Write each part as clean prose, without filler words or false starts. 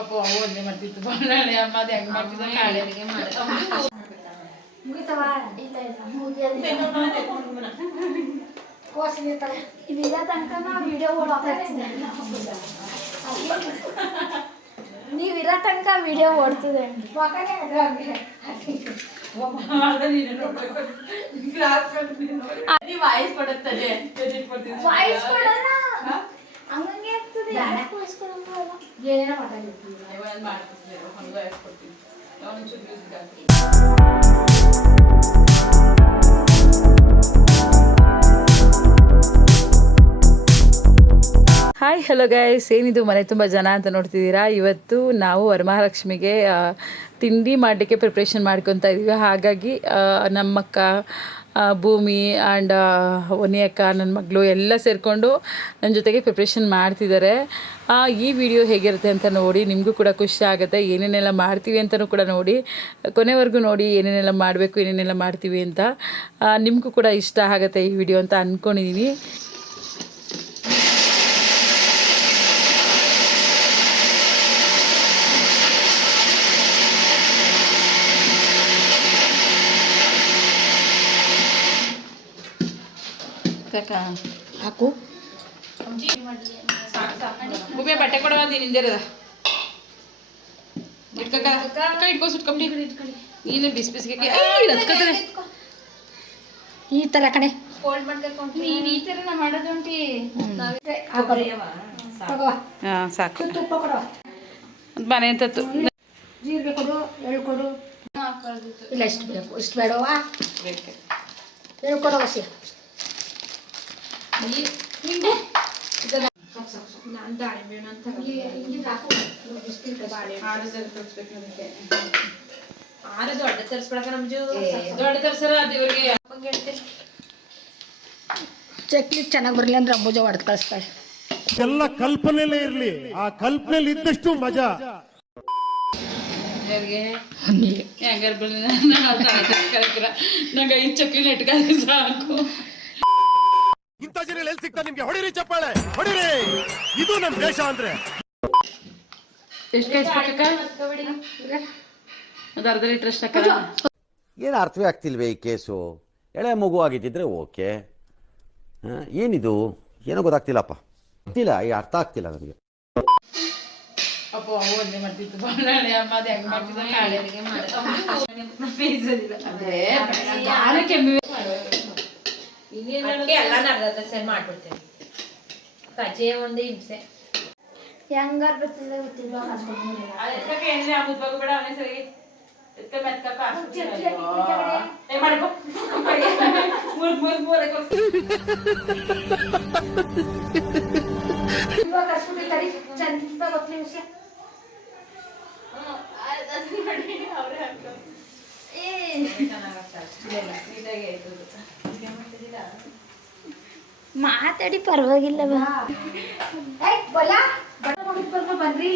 ಅಪ್ಪ ಒಂದೇ ಮಾಡ್ತಿತ್ತು ಬಳ್ಳಾಳಿ ಅಮ್ಮ ಅದು ಹೆಂಗೆ ಮಾಡ್ತಿದ್ದ ಕಾಳಿ ಅಡುಗೆ ಮುಗಿತವ ಇಲ್ಲ ಕೋಸಿರ್ತಾರೆ ಇವಿಲ್ಲ ತನಕ ನಾವು ವಿಡಿಯೋ ಓಡಾಡ್ತಿದ್ದೆ ನೀವಿರೋ ತನಕ ವಿಡಿಯೋ ಓಡ್ತಿದೆ ವಾಯ್ಸ್ ಕೊಡುತ್ತದೆ ವಾಯ್ಸ್ ಕೊಡಲ್ಲ ಹಂಗಂಗೆ ಆಗ್ತದೆ ವಾಯ್ಸ್ ಕೊಡಲ್ಲ ಏನೇನೋ ಮಾತಾಡ್ತಿದ್ದೀವಿ ಮಾಡ್ತಿದ್ದೆ ಹಂಗೆ ವಾಯ್ಸ್ ಕೊಡ್ತೀನಿ ಒಂಚೂರು ಮ್ಯೂಸಿಕ್ ಹಾಕಿ. ಹಾಯ್ ಹಲೋ ಗೈಸ್, ಏನಿದು ಮನೆ ತುಂಬ ಜನ ಅಂತ ನೋಡ್ತಿದ್ದೀರಾ. ಇವತ್ತು ನಾವು ವರಮಹಾಲಕ್ಷ್ಮಿಗೆ ತಿಂಡಿ ಮಾಡಲಿಕ್ಕೆ ಪ್ರಿಪ್ರೇಷನ್ ಮಾಡ್ಕೊತಾ ಇದ್ದೀವಿ. ಹಾಗಾಗಿ ನಮ್ಮಕ್ಕ ಭೂಮಿ ಆ್ಯಂಡ್ ಒನಿ ಅಕ್ಕ ನನ್ನ ಮಗಳು ಎಲ್ಲ ಸೇರಿಕೊಂಡು ನನ್ನ ಜೊತೆಗೆ ಪ್ರಿಪ್ರೇಷನ್ ಮಾಡ್ತಿದ್ದಾರೆ. ಈ ವಿಡಿಯೋ ಹೇಗಿರುತ್ತೆ ಅಂತ ನೋಡಿ, ನಿಮಗೂ ಕೂಡ ಖುಷಿ ಆಗುತ್ತೆ. ಏನೇನೆಲ್ಲ ಮಾಡ್ತೀವಿ ಅಂತಲೂ ಕೂಡ ನೋಡಿ, ಕೊನೆವರೆಗೂ ನೋಡಿ ಏನೇನೆಲ್ಲ ಮಾಡಬೇಕು ಏನೇನೆಲ್ಲ ಮಾಡ್ತೀವಿ ಅಂತ. ನಿಮಗೂ ಕೂಡ ಇಷ್ಟ ಆಗುತ್ತೆ ಈ ವಿಡಿಯೋ ಅಂತ ಅಂದ್ಕೊಂಡಿದ್ದೀನಿ. ಹಾಕು ಭೂಮಿ ಬಟ್ಟೆ ಕೊಡುವ ನಿಂದಿರದ ಇಟ್ಕೋ ಸುಟ್ಕೊಂಡಿ ನೀನು ಬಿಸಿ ಬಿಸಿಗೆ ಈ ತರ ಕಡೆ ನೀನು ಈ ಥರ ಮಾಡೋದುಂಟಿ. ಹಾಂ ಸಾಕು ತುಪ್ಪ ಕೊಡುವ ಮನೆ ಅಂತದ್ದು ಜೀರಿಗೆ ಕೊಡು ಎಳ್ಳು ಕೊಡು ಇಲ್ಲ ಇಷ್ಟು ಬೇಕು ಇಷ್ಟು ಬೇಡವ ಎಳ್ಳು ಕೊಡು ಹಸಿ ನಾನು ದಾಳಿಂಬೆ ಅಂತ ಆರು ದೊಡ್ಡ ತರಿಸ್ಕೊಳಕ ನಮ್ಜು ದೊಡ್ಡ ತರ್ಸರ ಅದು ಇವ್ರಿಗೆ ಚಕ್ಲಿ ಚೆನ್ನಾಗಿ ಬರಲಿ ಅಂದ್ರೆ ಅಂಬುಜ ಹೊಡೆದು ಕಳಿಸ್ತಾರೆ. ಎಲ್ಲ ಕಲ್ಪನೆಲೇ ಇರ್ಲಿ, ಆ ಕಲ್ಪನೆಲಿ ಇದ್ದಷ್ಟು ಮಜಾ. ನಂಗೆ 5 ಚಕ್ಲಿ ನೆಟ್ಕಾದ್ರೆ ಸಾಕು. ಇಂಥ ಜನ ಎಲ್ಲಿ ಸಿಗ್ತಾ ನಿಮ್ಗೆ? ಹೊಡಿರಿ ಚಪ್ಪಾಳೆ ಹೊಡಿರಿ, ಇದು ನಮ್ ದೇಶ ಅಂದ್ರೆ. ಎಷ್ಟು ಕಾಯಿಸ್ಬೇಕ? ಅದು ಅರ್ಧ ಲೀಟರ್ ಅಷ್ಟಕ್ಕ. ಏನು ಅರ್ಥವೇ ಆಗ್ತಿಲ್ವೇ ಈ ಕೇಸು? ಎಳೆ ಮಗು ಆಗಿದ್ದಿದ್ರೆ ಓಕೆ, ಏನಿದು ಏನೋ ಗೊತ್ತಾಗ್ತಿಲ್ಲಪ್ಪ, ಗೊತ್ತಿಲ್ಲ, ಈ ಅರ್ಥ ಆಗ್ತಿಲ್ಲ ನನಗೆ. ಅಪ್ಪ ಒಂದೇ ಮಾಡ್ತಿತ್ತು ಬಳ್ಳಾಳಿ ಅಮ್ಮ ಅದು ಹೆಂಗೆ ಮಾಡ್ತಿದ್ದ ಕಾಳಿ ಅಡುಗೆ ಎಲ್ಲ ನಡೆದ ಸರಿ ಮಾಡ್ಬಿಡ್ತೇವೆ. ಕಜೆ ಒಂದು ಹಿಂಸೆ ಹೆಂಗಾರ ಬರ್ತದೆ ಗೊತ್ತಿಲ್ಲ. ಎಣ್ಣೆ ಆಗುದು ಬೇಡ ಅವನೇ ಸರಿ ಇವಾಗ ಕಸ್ಬಿಟ್ಟು ತಡಿ ಚಂದ ಗೊತ್ತಲಿ ವಿಷಯ. ಮಾತಾಡಿ ಪರವಾಗಿಲ್ಲ ಬಂದ್ರಿ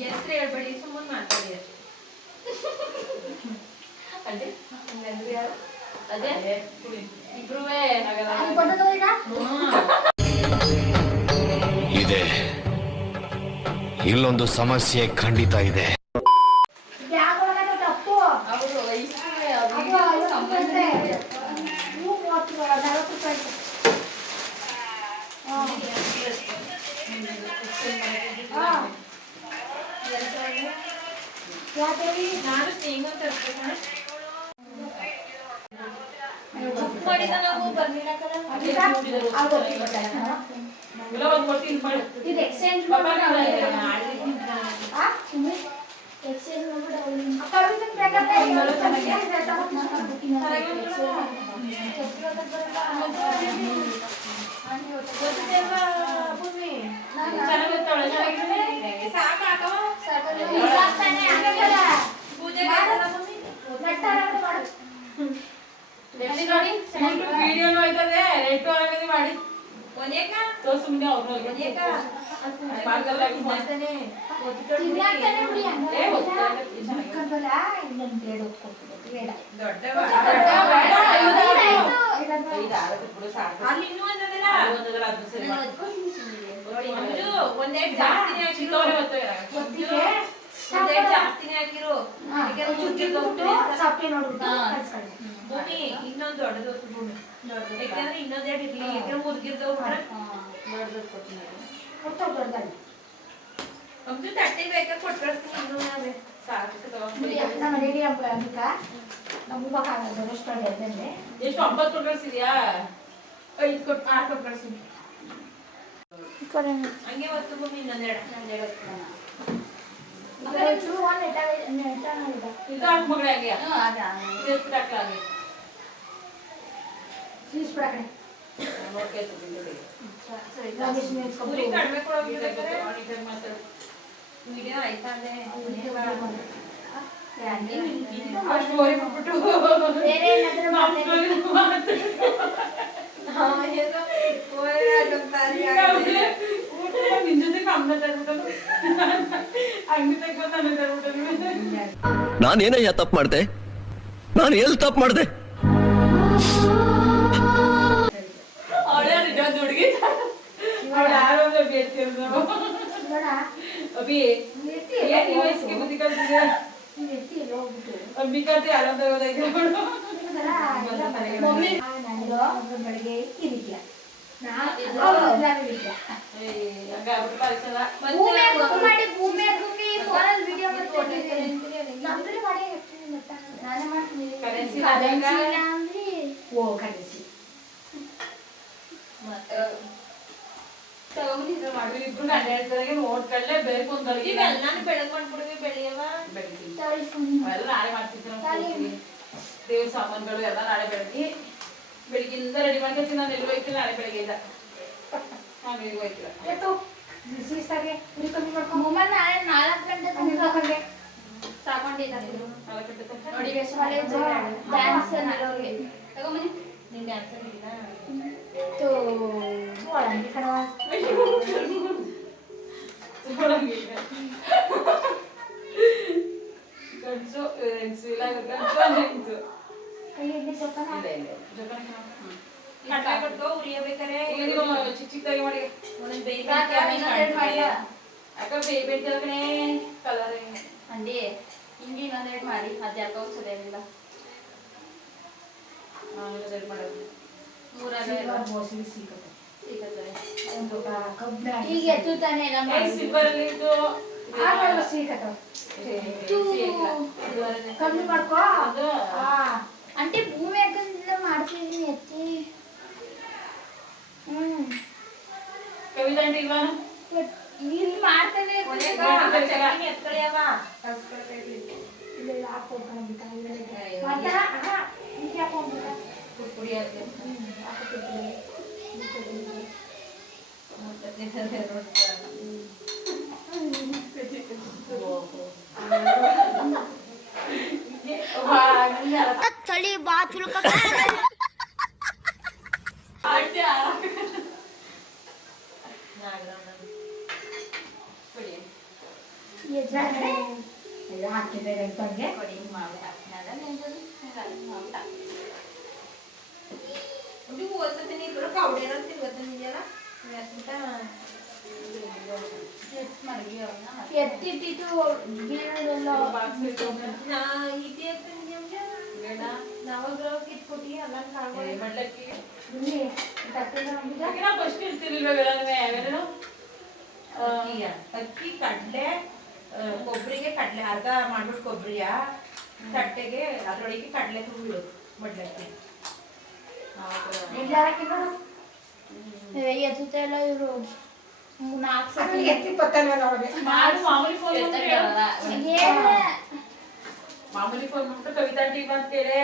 ಹೆಸ್ರು ಹೇಳ್ಬೇಡಿ, ಸುಮ್ಮನೆ ಮಾತಾಡಿ ಅದೇ ಇಬ್ರು ಇದೆ. ಇಲ್ಲೊಂದು ಸಮಸ್ಯೆ ಖಂಡಿತ ಇದೆ. ತಪ್ಪು ಅವರು ನಾನು ಶೇಂಗಾ ತರ್ಬೇಕು ಮಾಡಿದ ನಾವು ಬರ್ಲಿಲ್ಲ ಇದು ಎಕ್ಸ್ಚೇಂಜ್ ವಿಡಿಯೋನು ಆಯ್ತದೆ ರೇಟು ಆಗದೆ ಮಾಡಿ ಒನೇಕ ತೋರ್ಸು ಮುಂದೆ ಅವ್ರನ್ನ ತಿನ್ನಾಕ್ತಾನೆ ಬಿಡಿ ಏ, ಒತ್ತೆ. ಮುಕ್ಕಂಬಲ್ಲ ಇನ್ನೊಂದು ಬೇಡ ಒತ್ಕೊಳ್ತೀನಿ ಬೇಡ ದೊಡ್ಡವ ಅಲ್ಲಿ ಇನ್ನೂ ಒಂದದಲ್ಲ ಅದನ್ನ ಸರಿ ಮಾಡಿ. ಮಂಜು ಒಂದೆರಡು ಜಾಸ್ತಿನೇ ಹಾಕಿರು ಚಿಕ್ಕವರೇ ಒತ್ತೆ. ಒತ್ತಿಗೆ ಒಂದೆರಡು ಜಾಸ್ತಿನೇ ಹಾಕಿರು ಸಪ್ಪೆ ನೋಡ್ಬಿಟ್ಟು ಕಳ್ಸ್ಕೊಳ್ಳಿ. ಭೂಮಿ ಇನ್ನೊಂದು ದೊಡ್ಡದು ಹೊತ್ತು ಭೂಮಿ ಯಾಕಂದ್ರೆ ಇನ್ನೊಂದೆರಡು ಇರ್ಲಿ ಯಾಕಂದ್ರೆ ಮುರ್ಗಿರ್ದವ್ ಒತ್ತೋಗ್ ದೊಡ್ಡದಾಗಿ. ಮಂಜು ತಟ್ಟೆ ಬೇಕಾ ಕೊಟ್ಟು ಕಳಿಸ್ತೀನಿ ಇನ್ನೂ ನಾವೇ ಸಾಕು ಬಿಡಿ, ನಮ್ಮ ಮನೆಗೆ ಅಂಬಿಕಾ ನಮ್ಮ ಹೂವಕ್ಕಾಗಲ್ಲ ರೆಸ್ಟೋರೆಂಟ್ ಅದಂದ್ರೆ ಎಷ್ಟು 9 ಕೊಟ್ಟು ಕಳ್ಸಿದ್ಯಾ? 5 ಕೊಟ್ಟು 6 ಕೊಟ್ಟು ಕಳಿಸ್ತೀನಿ ಹಂಗೆ ಹೊತ್ತು ಭೂಮಿ ಇನ್ನೊಂದೆರಡು ಇದು ಹಾಕ್ ಮಗಳೇ ಹಂಗೆ. ಇದು ಎತ್ಬಿಟ್ಟು ಹಾಕ್ಲ ಹಂಗೆ. ನೋಡ್ಕೊ ಪೂರಿ ಕಡಿಮೆ ಕೊಡೋದು ಮಾತಾಡು. ವಿಡಿಯೋ ಆಯ್ತಾ ಅಂದ್ರೆ ಅಷ್ಟು ಓರಿ ಬಿಟ್ಬಿಟ್ಟು ನಿನ್ ಜೊತೆ ಕಮ್ಮಿ ತರ್ಬಿಟ್ಟು ಹಂಗೆ ತೆಗ್ದು ನನಗೆ ತರ್ಬಿಟ್ಟು ನಾನೇನಯ್ಯ ತಪ್ಪು ಮಾಡ್ದೆ? ನಾನು ಎಲ್ಲಿ ತಪ್ಪು ಮಾಡ್ದೆ? ಅವಳೇ ಇನ್ನೊಂದು ಹುಡುಗಿ ಅವಳು ಯಾರೋ ಒಂದು ಬೇಡ್ತಿರೋದು ನಾವು. ಅಭಿ ಏನ್ ಈ ವಯಸ್ಸಿಗೆ ಬುದ್ಧಿ ಕಲ್ತಿದ್ಯಾ? ಅಂಬಿಕಾತೆ ಯಾರೊಂದು ಹೋದಾಯ್ತು ಅವಳು. ಬೆಳಗ್ಗೆ ಇರಿದ್ಯಾ ಇಬ್ರು ಗಂಡ ಹೇಳ್ತಾರೆ ನೋಡ್ಕೊಳ್ಳೇ ಬೇಕು ಅಂತ ಇವೆಲ್ಲಾನು ಬೆಳಗ್ಕೊಂಡ್ಬಿಡ್ವಿ ಬೆಳೆಯವ ಅವೆಲ್ಲ ನಾಳೆ ಮಾಡ್ತಿದ್ದೆ. ದೇವ್ರ ಸಾಮಾನುಗಳು ಎಲ್ಲ ನಾಳೆ ಬೆಳಿಗ್ಗೆಯಿಂದ ರೆಡಿ ಮಾಡ್ಕೊತೀನಿ. ನಾನು ಎಲ್ಲಿ ಹೋಯ್ತಿಲ್ಲ ನಾಳೆ ಬೆಳಗ್ಗೆಯಿಂದ. ನಾನು ಎಲ್ಲಿಗೆ ಹೋಯ್ತಿಲ್ಲ. ನೀನ್ ಡ್ಯಾನ್ಸರ್ ಇಲ್ಲ ಗಂಡ್ಸು ಹೆಂಗ್ಸು ಇಲ್ಲ ಗಂಡ್ಸು ಹೆಂಗ್ಸು ಕಟ್ಲೆ ಕೊಟ್ಟು ಉರಿಯಬೇಕಾರೆ ಚಿಕ್ಕ ಚಿಕ್ಕದಾಗಿ ಮಾಡಿ ಒಂದೊಂದು ಅಕ್ಕ ಬೇಬಿ ಕಣೆ ಕಲರ್ ಅಂಡಿ ಹಿಂಗೆ ಇನ್ನೊಂದೆರಡು ಮಾಡಿ ಅದ್ಯಾಕೋ ಸರಿಯಾಗಿಲ್ಲ ಮಾಡೋದು. ಈಗ ಎತ್ತುತ್ತಾನೆ ಸಿಲ್ವರ್ ಅಲ್ಲಿ ಇದು ಕಮ್ಮಿ ಮಾಡ್ಕೋ ಅದು అంటే భూమి ఎక్కడ ಮಾಡ್ತಿದ್ದೀನಿ ಎತ್ತಿ ಕವಿತಾ ಆಂಟಿ ಇಲ್ವಾ? ಇಲ್ಲಿ ಮಾಡ್ತೇನೆ ಎತ್ಕಳಿಯವ ಇಲ್ಲ ಹಾಕೋಬೇಕು ಮತ್ತೆ ಈಗ ಹಾಕೋಬೇಕು ಕುಡಿ ಹಾಕಿ ಚಳಿ ಬಾ ಚುಲ್ಕ ಹಾಕಿದ್ದಾರೆ ಅಂತಂಗೆ ಓದ್ಸತೀನಿ ಇಬ್ಬರು ಕೌಡೇರ ತಿರ್ಗತ್ತಿದೆಯಲ್ಲ ಎತ್ತಿಟ್ಟಿಟ್ಟು ಬೀಳೋದೆಲ್ಲ ನಾವಾಗ ಕಿತ್ಕೊಟ್ಟಿ ಎಲ್ಲ ಕಾಳು ಮಡ್ಲಕ್ಕಿ ತಟ್ಟೆ ಫಸ್ಟ್ ಇರ್ತಿರ್ಲಿಲ್ವ ಅವೆಲ್ಲನೂ ಅಕ್ಕಿ ಕಡಲೆ ಕೊಬ್ಬರಿಗೆ ಕಡಲೆ ಅರ್ಧ ಮಾಡ್ಬಿಟ್ಟು ಕೊಬ್ಬರಿಯ ತಟ್ಟೆಗೆ ಅದ್ರೊಳಗೆ ಕಡಲೆ ತುಂಬಿಡು ಮಡ್ಲಕ್ಕಿ ಎತ್ತುತ್ತಾ ಇಲ್ಲ ಇವರು 4 ಸಲ ಮಾಡು ಮಾಮೂಲಿ ಫೋನ್ ಮಾಮೂಲಿ ಫೋನ್ ಮಾಡ್ಬಿಟ್ಟು ಕವಿತಾ ಆಂಟಿ ಬಂತೇಳೆ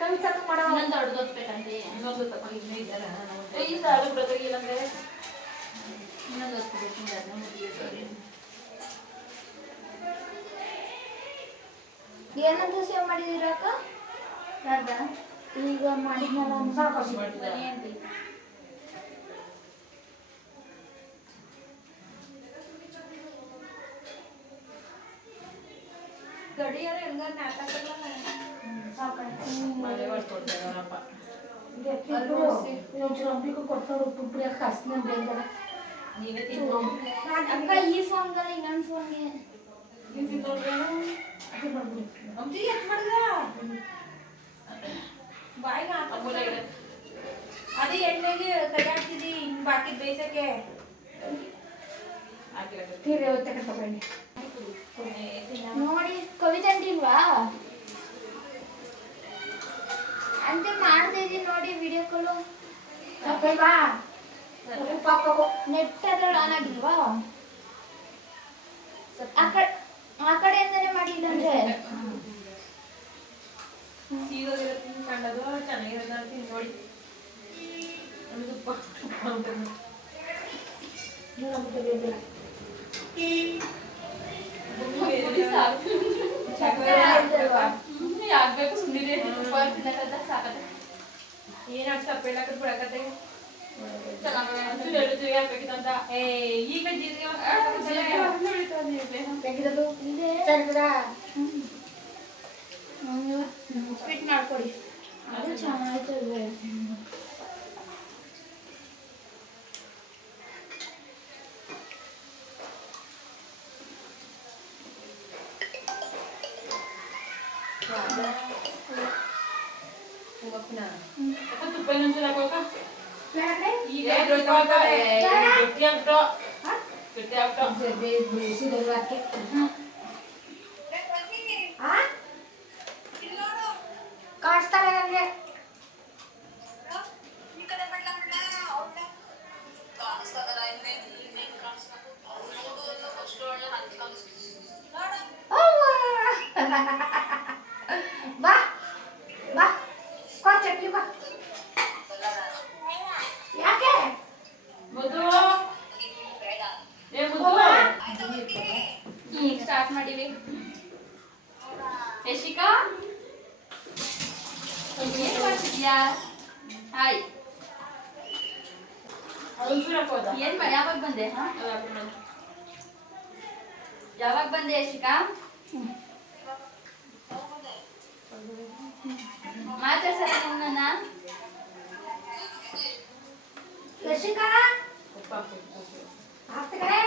ಕವಿತಾ ಮಾಡೋ ಇನ್ನೊಂದು ದೊಡ್ಡದು ಓದ್ಬೇಕಂತೆ ಇನ್ನೊಂದು ಇನ್ನೂ ಇದ್ದಾರ ಈ ಸಾಲು ಬ್ರದಗಿಲ್ಲ ಅಂದ್ರೆ ಇನ್ನೊಂದು ಓದ್ಬೇಕು ಏನಂತ ಸೇವ್ ಮಾಡಿದಿರಕ್ಕ ಈಗ ಮಾಡಿದ್ನಲ್ಲ ಸಾಕು ತಡಿಯಾರ ಹೆಂಗಾರ ನಾಟಕಲ್ಲ ಮನೆ ಮಾಡ್ಕೊಡ್ತಾರೆ ಅವರಪ್ಪ ನೀವೇ ತಿಂದು ಅಕ್ಕ ಈ ಫೋನ್ಗಳ ಇನ್ನೊಂದು ಫೋನ್ಗೆ ಅಮ್ಜಿ ಎತ್ ಮಾಡ್ದ ಬಾಯಿಗೆ ಹಾಕೋದು ಅದೇ ಎಣ್ಣೆಗೆ ತೆಗಾಡ್ತಿದ್ದಿ ಹಿಂಗ್ ಬಾಕಿ ಬೇಯಿಸಕ್ಕೆ ನೋಡಿ ಕವಿತೆ ಅಂಟಿಲ್ವಾ ಅಂತ ಮಾಡ್ತಾ ಇದೀನಿ ನೋಡಿ ವಿಡಿಯೋ ಕಾಲು ನೆಟ್ ಅದ್ರಲ್ಲಿ ಆನ್ ಆಗಿಲ್ವಾ ಆ ಕಡೆಯಿಂದನೇ ಮಾಡಿಲ್ಲಂದ್ರೆ ಸೀಗೋಗಿರೋ ತಿನ್ಕೊಂಡದು ಚೆನ್ನಾಗಿರೋದ ತಿನ್ ನೋಡಿ ತುಪ್ಪ ಆಗ್ಬೇಕು ಸುಮ್ಮನೆ ಏನಾಗ ಸಪ್ಪೆ ಹಾಕದ್ ಬಿಡಕತ್ತೆ ಹಾಕ್ಬೇಕಿತ್ತಂತ ಈಗ ಜೀರಿಗೆ ಉಪ್ಪಿಟ್ಟು ಮಾಡ್ಕೊಡಿ ಅದು ಚೆನ್ನಾಗಿರ್ತದೆ ತುಪ್ಪ ಇನ್ನೊಂದ್ಸಲ ಹಾಕೋಕ ಈಗ ಗಟ್ಟಿ ಆಗ್ಬಿಟ್ಟು ಗಟ್ಟಿ ಆಗ್ಬಿಟ್ಟು ಕಾಣಿಸ್ತಾರೆ ನನಗೆ ಬಾ ಬಾ ಕೋ ಚಟ್ಲಿ ಬಾ ಯಾಕೆ ಮುದ್ದು ಏ ಮುದ್ದು ಈಗ ಸ್ಟಾರ್ಟ್ ಮಾಡಿವಿ ಯಶಿಕಾ ಏನ್ ಮಾಡ್ತಿದ್ಯಾ ಹಾಯ್ ಅದೊಂಚೂರು ಹಾಕೋದಾ ಏನ್ ಯಾವಾಗ ಬಂದೆ ಯಾವಾಗ ಬಂದೆ ಯಶಿಕಾ ಮಾತಾಡ್ಸಲ್ಲ ನಮ್ಮನ್ನ ಯಶಿಕಾ ಆಗ್ತದೆ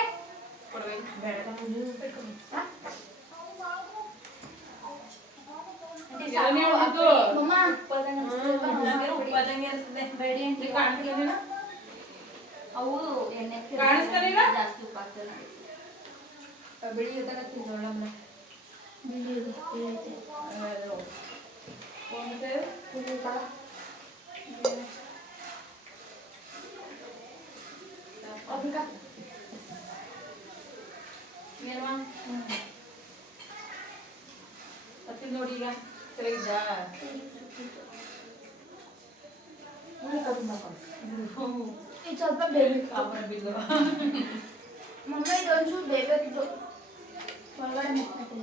ಉಪ್ಪದಂಗೆ ಅನ್ಸುತ್ತೆ ಬೇಡಿ ಅಂತ ಕಾಣ್ತಿಲ್ಲ ಅವು ಎಣ್ಣೆ ಕಾಣಿಸ್ತಾನೆ ಇಲ್ಲ? ಜಾಸ್ತಿ ಉಪ್ಪು ಹಾಕ್ತಾರೆ ಬಿಳಿ ಇದ್ದಾಗ ತಿನ್ನೋಣ ನೋಡಿ ಈಗ ಚೆನ್ನಾಗಿದ್ದ ಇದು ಸ್ವಲ್ಪ ಬೇಯಬೇಕು ಕಾಪರ ಬಿದ್ದು ಮಮ್ಮ ಇದೊಂಚೂರು ಬೇಯಬೇಕಿತ್ತು ಒಳಗಡೆ ಮುಟ್ಬಿಟ್ಟು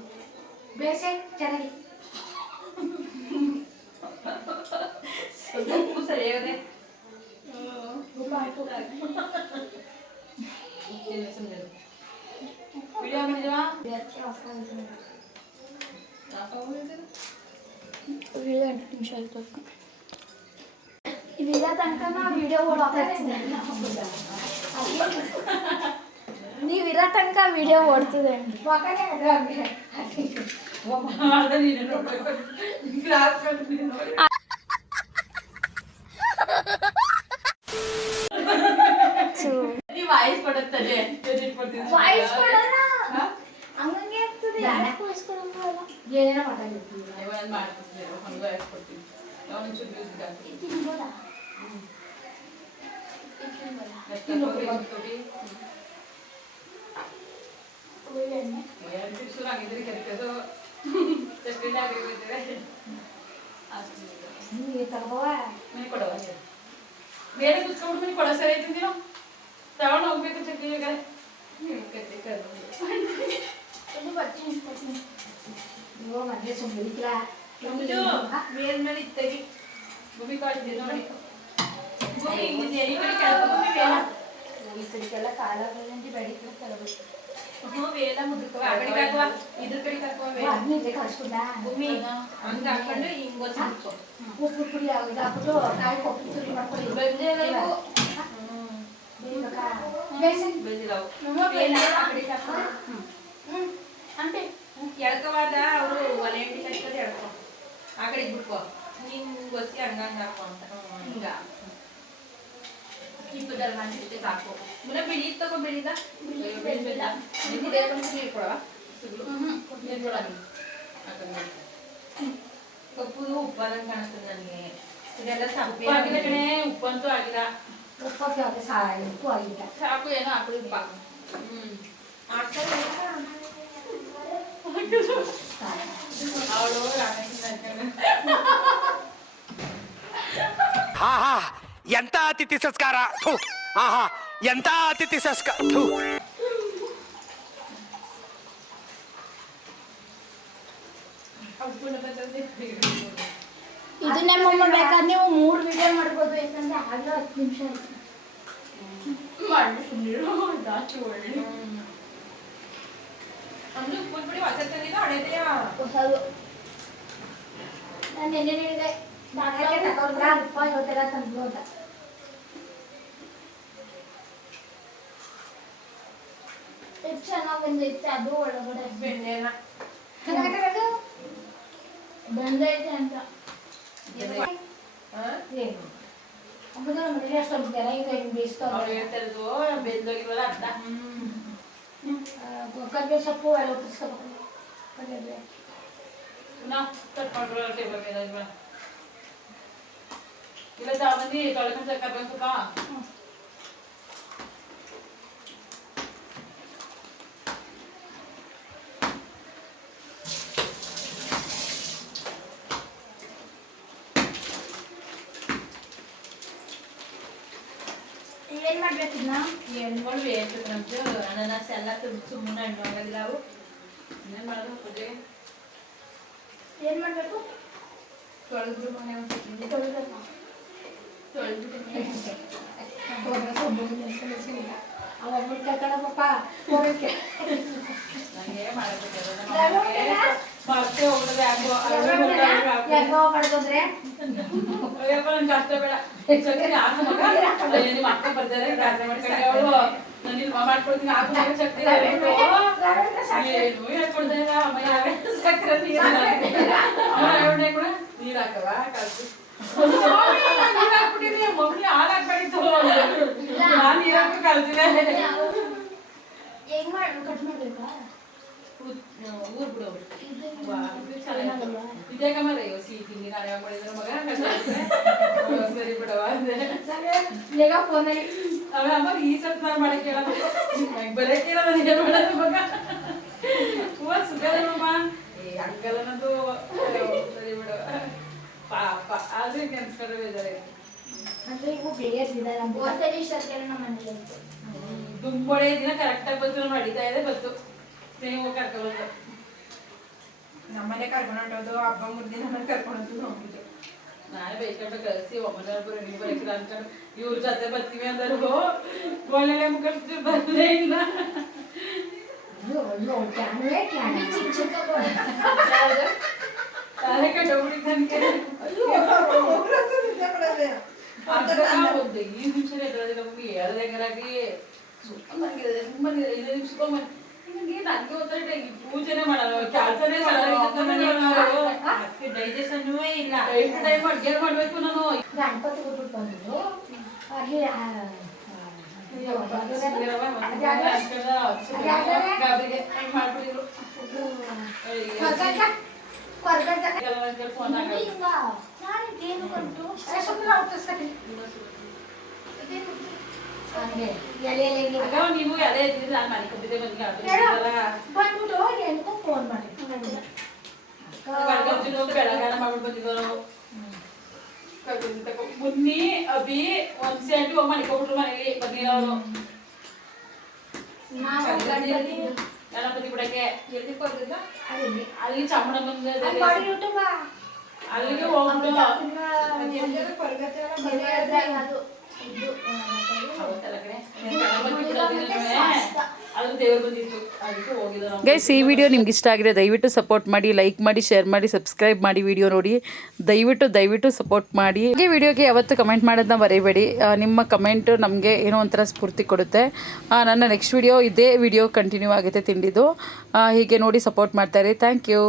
ಬೇಸೆ ಚೆನ್ನಾಗಿ ಉಪ್ಪು ಸರಿಯಾಗದೆ ಉಪ್ಪು ಹಾಕು ವಿಡಿಯೋ ಮಾಡಿದವಾ ವಿಡಿಯೋ 8 ನಿಮಿಷ ಆಯ್ತು ಇವಾಗ ತನಕ ನಾವು ವಿಡಿಯೋ ಓಡ್ತಿದ್ದೆ ನೀವಿರೋ ತನಕ ವಿಡಿಯೋ ಓಡ್ತಿದೆ ವಾಯ್ಸ್ ಕೊಡುತ್ತದೆ ವಾಯ್ಸ್ ಕೊಡಲ್ಲ ಹಂಗಂಗೆ ಆಗ್ತದೆ ವಾಯ್ಸ್ ಕೊಡಲ್ಲ ಏನೇನೋ ಮಾತಾಡ್ತೀವಿ ಮಾಡ್ತಿದ್ದೆ ಹಂಗೆ ವಾಯ್ಸ್ ಕೊಡ್ತೀನಿ ಒಂಚೂರು ಮ್ಯೂಸಿಕ್ ಹಾಕಿ ತಿನ್ಬೋದಾ ಶುರುವಾಗಿದ್ರೆ ಕರಿಕೋದು ಚಟ್ನಿ ಆಗಿರ್ಬೇಕಿದ್ರೆ ನೀರು ತಗೋವ ಮನೆ ಕೊಡವ ಬೇರೆ ಕುತ್ಕೊಂಡು ಮನೆ ಕೊಡೋ ಸರಿ ಆಯ್ತು ನೀವು ತಗೊಂಡು ಹೋಗ್ಬೇಕು ಚಟ್ನಿ ಬೇಕಾದ್ರೆ ಇದು ಬರ್ತೀನಿ ಕೊಡ್ತೀನಿ ನೀವು ಮಧ್ಯೆ ಸುಮ್ಮನಿಕ್ಕಿಲ್ಲ ಮೇಲ್ಮೇಲೆ ಇತ್ತಾಗಿ ಭೂಮಿ ಕಾಳಿದೆ ನೋಡಿ ಭೂಮಿ ಹಿಂಗಿದೆ ಈ ಕಡೆ ಕೆಳಗೆ ಭೂಮಿ ಬೇಡ ಈ ಕಡೆಗೆಲ್ಲ ಕಾಲಾಗಂಟಿ ಬೆಳಗ್ಗೆ ತರಬೇಕು ಬೇಡ ಎಲ್ಲ ಮುದ್ರಕವ ಆ ಕಡೆ ಹಾಕುವ ಇದ್ರ ಕಡೆ ಹಾಕುವ ಹದಿನೈದು ಕಳ್ಸ್ಕೊಂಡ ಭೂಮಿ ಹಂಗ ಹಾಕೊಂಡು ಹಿಂಗ್ ಒಸಿ ಬಿಡ್ಕೊ ಉಪ್ಪು ಪುಡಿ ಇದು ಹಾಕ್ಬಿಟ್ಟು ಕಾಯಿ ಕೊಬ್ಬರಿ ತುರಿ ಮಾಡ್ಕೊಳ್ಳಿ ಬೆಂದಿಲ್ಲ ಇವು ಬೇಸನ್ ಬೆಂದಿಲ್ಲವು ಬೇಡ. ಆ ಕಡೆ ಹಾಕುವ ಅಂತೆ ಎಳ್ಕವಾದ ಅವರು ಒಲೆ ಎಂಟಿ ಕಟ್ಕೊಂಡು ಎಳ್ಕೊ ಆ ಕಡೆ ಬಿಡ್ಕೊ ನೀನ್ ಒಸಿ ಹಂಗಂಗ ಹಾಕೋ ಅಂತ ಹಿಂಗ ಚಿಪ್ಪದಲ್ಲಿ ಮಾಡಿರ್ತೆ ಸಾಕು ಮುನ್ನ ಬಿಳಿ ತಗೋ ಬಿಳಿದ ಬೆಳ್ಳ ನೀರು ಕೊಡವ ನೀರು ಕೊಡ ಕಪ್ಪು ಉಪ್ಪಾದಂಗೆ ಕಾಣಿಸ್ತದೆ ನನಗೆ ಇದೆಲ್ಲ ಸಪ್ಪೆ ಆಗಿಲ್ಲ ಕಣೆ, ಉಪ್ಪಂತೂ ಆಗಿಲ್ಲ. ಉಪ್ಪಕ್ಕೆ ಅದು ಉಪ್ಪು ಆಗಿಲ್ಲ ಸಾಕು ಏನೋ ಹಾಕಿ ಉಪ್ಪ. ಅವಳು ಹಾ ಹಾ ಎಂತ ಅತಿಥಿ ಸಂಸ್ಕಾರ ಥು. ಆಹಾ ಎಂತ ಅತಿಥಿ ಸಂಸ್ಕಾರ ಥು. ಇದನ್ನೇ ಮಮ್ಮ ಬೇಕಾದ್ರೆ ನೀವು 3 ವಿಡಿಯೋ ಮಾಡ್ಬೋದು ಯಾಕಂದ್ರೆ ಆಗಲೇ 10 ನಿಮಿಷ ಮಾಡಿ ಸುಮ್ಮನಿರು ಜಾಸ್ತಿ ಒಳ್ಳೆ ಅಂದ್ರೆ ಉಪ್ಪಿನ ಪುಡಿ ಹೊಸ ತಂದಿದ್ದ ಹೊಡೆದೆಯಾ ಹೊಸದು ನಾನು ನೆನ್ನೆ ಹೇಳಿದೆ ಡಾಕ್ಟರ್ಗೆ ತಗೊಂಡ್ರ ಉಪ್ಪ ಇವತ್ತೆಲ್ಲ ತಂದ್ರು ಅಂತ ಎಷ್ಟು ಚೆನ್ನಾಗಿ ಬಂದೈತೆ ಅದು ಒಳಗಡೆ ಬೆಣ್ಣೆನ ಚೆನ್ನಾಗಿರೋದು ಬಂದೈತೆ ಅಂತ ಏನು ಅಮ್ಮನ ಮನೇಲಿ ಅಷ್ಟೊಂದು ಜನ ಈಗ ಹಿಂಗೆ ಅವ್ರು ಬೇಯಿಸ್ತಾರೆ ಹೇಳ್ತಾ ಇರೋದು ಬೆಂದೋಗಿಲ್ವಲ್ಲ ಅರ್ಧ. ಕರ್ಬೇವು ಸೊಪ್ಪು ಎಲ್ಲ ಉಪ್ಪಿಸ್ಕೋಬೇಕು ಕರ್ಬೇವು ನಾವು ಕಟ್ ಮಾಡ್ಕೊಳ್ಳೋ ಟೇಬಲ್ ಮೇಲೆ ಇಲ್ವಾ? ಇಲ್ಲ ಸಾಮಾನ್ಯ ತೊಳೆದ ಕರ್ಬೇವು ಸೊಪ್ಪ ಏನು ಮಾಡ್ಬೇಕಿದ್ನ ಹೆಣ್ಗಳು ಬೇಕು ನಮ್ದು ಅನಾನಸ್ ಎಲ್ಲ ಸುಮ್ಮನೆ ಹಣ್ಣು ಆಗೋದಿಲ್ಲ ಅವು ಇನ್ನೇನು ಮಾಡೋದು ಪೂಜೆಗೆ? ಏನು ಮಾಡಬೇಕು ತೊಳೆದ್ರು ಮನೆ ಒಂದು ತೊಳಿಬೇಕು ತೊಳೆದ್ಬಿಟ್ಟು ಅವ ಕರ್ಕೊಂಡಪ್ಪ ಹೋಗಕ್ಕೆ ನನಗೆ ಮಾಡಬೇಕು ಮತ್ತೆ ಹೋಗೋದು ಯಾಕೋ ಹೆಂಗೋ ಮಾಡಿದ್ರೆ ಅಯ್ಯಪ್ಪ ನನ್ ಕಷ್ಟ ಬೇಡ ಚಕ್ರಿ ಹಾಕು ಮಗ ನಿಮ್ಮ ಅಕ್ಕ ಬರ್ತಾರೆ ಪ್ರಾರ್ಥನೆ ಮಾಡ್ಕೊಂಡು ಅವಳು ನಾನು ಇಲ್ಲಿ ಮಾಡ್ಕೊಡ್ತೀನಿ ಹಾಕು ಮಗ ಚಕ್ರಿ ಏನು ಹೇಳ್ಕೊಡ್ತಾ ಇಲ್ಲ ಅಮ್ಮ ಯಾವೇ ಸಕ್ಕರೆ ನೀರು ಕೂಡ ನೀರು ಹಾಕವ ಕಲ್ಸಿ ನೀರು ಹಾಕ್ಬಿಟ್ಟಿನಿ ಮಮ್ಮಿ ಹಾಲು ಹಾಕ್ಬೇಡಿತ್ತು ನಾನು ನೀರು ಹಾಕಿ ಕಲ್ಸಿದೆ ಹೆಂಗ್ ಮಾಡಿ ಕಟ್ ಮಾಡ್ಬೇಕಾ ಊರ್ ಬಿಡು ಇದೇ ಕಮರ ಸಿಹಿ ತಿಂಡಿ ನಾನು ಯಾವಾಗ ಮಾಡಿದ್ರೆ ಮಗ ಸರಿ ಬಿಡವ ಅಂದೆ ಲೆಗ ಫೋನಲ್ಲಿ ಆಮೇಲೆ ಅಮ್ಮ ಈ ಸತ್ ನಾನು ಮಾಡಕ್ಕೆ ಕೇಳೋದು ಬರೇ ಕೇಳೋದು ಏನು ಮಾಡೋದು ಮಗ ಹೂವ ಸುಗಲ್ಲಮ್ಮ ಹಂಗಲ್ಲ ನಂದು ಸರಿ ಬಿಡು ಪಾಪ ಆದ್ರೆ ನೆನ್ಸ್ಕೊಂಡ್ರೆ ಬೇಜಾರೆ ಅಂದ್ರೆ ಇವು ಬೇಯಿಸಿದ ನಮ್ಮ ಫೋನಲ್ಲಿ ಇಷ್ಟಕ್ಕೆಲ್ಲ ನಮ್ಮ ಮನೇಲಿ ಇತ್ತು ದುಂಬಳೆ ದಿನ ಕರೆಕ್ಟಾಗಿ ಬಂತು ನಾನು ಮಾಡಿತಾ ಇದೆ ಬಂತು ನೀವು ಕರ್ಕೊಬಂದು ನಮ್ಮನೆ ಕರ್ಕೊಂಡು ಹೊಂಟೋದು ಹಬ್ಬ ಮುರ್ದಿನ ನಮ್ಮನೆ ಕರ್ಕೊಂಡು ಹೋಗ್ಬಿಟ್ಟು ನಾನೇ ಬೈಕೊಂಡು ಕಳಿಸಿ ಒಮ್ಮನವ್ರು ನೀವು ಬೈಕಿಲ್ಲ ಅನ್ಕೊಂಡು ಇವ್ರ ಜೊತೆ ಬರ್ತೀವಿ ಅಂದರು ಒಳ್ಳೆ ಮುಖ ಬಂದೇ ಇಲ್ಲ ಅಯ್ಯೋ ಕ್ಯಾನ್ವೇ ಕ್ಯಾನ್ ಚಿಕ್ಕ ಚಿಕ್ಕ ತಲೆ ಕಟ್ಟೋಗ್ಬಿಟ್ಟಿದ್ದೆ ಒಂದು 5 ನಿಮಿಷ ಎದುರಾದಿಲ್ಲ ಮಮ್ಮಿ ಹೇಳ್ದಂಗಾಗಿ ಸುಮ್ಮನೆ 5 ನಿಮಿಷ ನನಗೆ ಒಂಥರ ಈ ಪೂಜೆನೇ ಮಾಡಲ್ಲ ಕೆಲಸನೇ ಡೈಜೆಷನ್ವೇ ಇಲ್ಲ ಟೈಮ್ ಅಡ್ಗೆ ಮಾಡ್ಬೇಕು ನಾನು ಗಣಪತಿ ಬಿಟ್ಬಿಟ್ಟು ಬಂದ್ರು ಹಾಗೆ ಮಾಡ್ಬಿಟ್ಟಿದ್ರು ಫೋನ್ ನಾನೇನು ಬಂತು ಸುಮ್ಮನೆ ಔಟಿಸ್ತೀನಿ ಹಂಗೆ ಎಲೆ ಎಲೆಗೆ ಆಗ ನೀವು ಅದೇ ಇದ್ದಿದ್ದು ನಾನು ಮಾಡ್ಕೊಂಡಿದ್ದೆ ಬಂದ್ಬಿಟ್ಟು ಏನಕ್ಕೂ ಫೋನ್ ಮಾಡಿ ಬೆಳಗಾನ ಮಾಡ್ಬಿಟ್ಟು ಬಂದಿದ್ದು ನಾವು ಮುನ್ನಿ ಅಭಿ ಒಂದ್ಸೆ ಆಂಟಿ ಹೋಗಿ ಮನಿಕೊಂಡ್ಬಿಟ್ರು ಮನೇಲಿ ಬಂದಿಲ್ಲ ಅವರು ಗಣಪತಿ ಬಿಡಕ್ಕೆ ಎಲ್ಲಿ ಕೊಡ್ತಿದ್ದ ಅಲ್ಲಿ ಚಾಮುಂಡಮ್ಮನ ಅಲ್ಲಿಗೆ ಹೋಗ್ಬಿಟ್ಟು ಅವತ್ತೆಲ್ಲ ಕಡೆ ಗಣಪತಿ ಬಿಡೋದಿನ ಗೈಸ್ ಈ ವಿಡಿಯೋ ನಿಮ್ಗೆ ಇಷ್ಟ ಆಗಿದೆ ದಯವಿಟ್ಟು ಸಪೋರ್ಟ್ ಮಾಡಿ, ಲೈಕ್ ಮಾಡಿ, ಶೇರ್ ಮಾಡಿ, ಸಬ್ಸ್ಕ್ರೈಬ್ ಮಾಡಿ, ವಿಡಿಯೋ ನೋಡಿ ದಯವಿಟ್ಟು ಸಪೋರ್ಟ್ ಮಾಡಿ. ಈ ವಿಡಿಯೋಗೆ ಯಾವತ್ತು ಕಮೆಂಟ್ ಮಾಡೋದನ್ನ ಮರಿಬೇಡಿ. ನಿಮ್ಮ ಕಮೆಂಟು ನಮಗೆ ಏನೋ ಒಂಥರ ಸ್ಫೂರ್ತಿ ಕೊಡುತ್ತೆ. ನನ್ನ ನೆಕ್ಸ್ಟ್ ವಿಡಿಯೋ ಇದೇ ವಿಡಿಯೋ ಕಂಟಿನ್ಯೂ ಆಗುತ್ತೆ ತಿಂಡಿದು. ಹೀಗೆ ನೋಡಿ ಸಪೋರ್ಟ್ ಮಾಡ್ತಾರೆ. Thank you.